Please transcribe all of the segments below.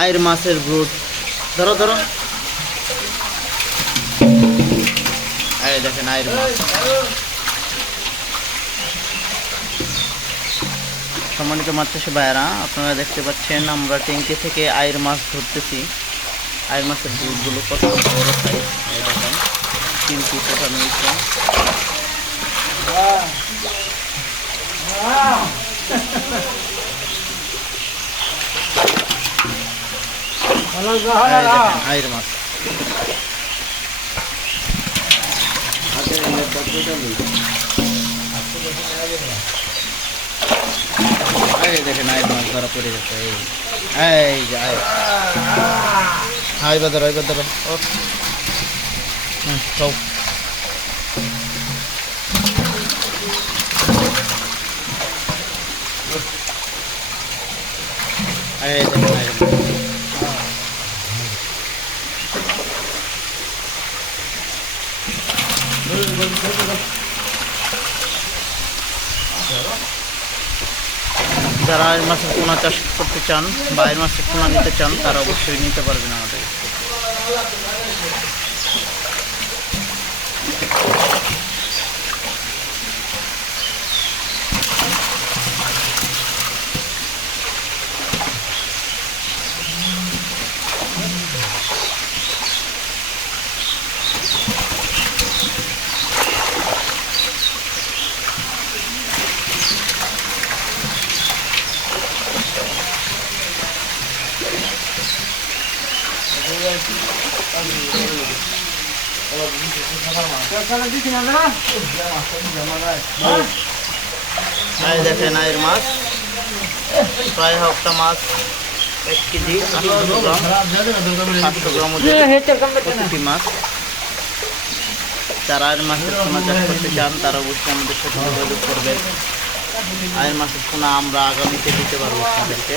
আয়ের মাছের ব্রুড ধরো ধরো। এই দেখেন আয়ের মাছ। সম্মানিত মাছ চাষি ভাইয়েরা, আপনারা দেখতে পাচ্ছেন আমরা ট্যাঙ্কি থেকে আয়ের মাছ ধরতেছি। আয়ের মাছের ব্রুডগুলো কত বড় সাইজ দেখেন, তিন পিস আয়ের মাছ আয়ের মাছ ধরা পড়ে গেছে এই যে আয় হাই বাজার হাই বাজার ও সব এই দেখেন আয়ের মাছ যারা এর মাছের পোনা চাষ করতে চান বা এর মাছের পোনা নিতে চান, তারা অবশ্যই নিতে পারবেন আমাদের। দেখেন আয়ের মাছ। প্রায় একটা মাছ এক কেজি আটশো গ্রাম। সাতশো গ্রাম ওজন প্রতিটি মাছ। যারা আয়ের মাছের পোনা চাষ করতে চান তারা অবশ্যই আমাদের সাথে যোগাযোগ করবেন। আয়ের মাছের পোনা আমরা আগামীতে দিতে পারব আপনাদেরকে।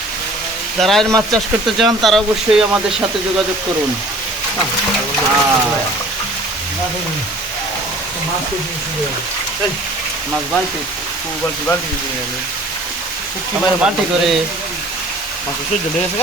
যারা এর মাছ চাষ করতে চান তারা অবশ্যই আমাদের সাথে যোগাযোগ করুন। মাছ বালতি। আমার বালতি করে মাছ সহ্য লেগেছে